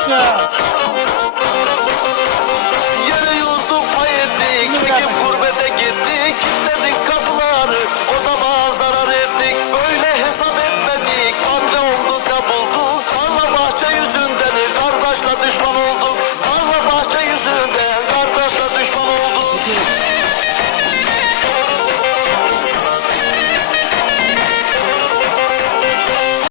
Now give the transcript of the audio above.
sir.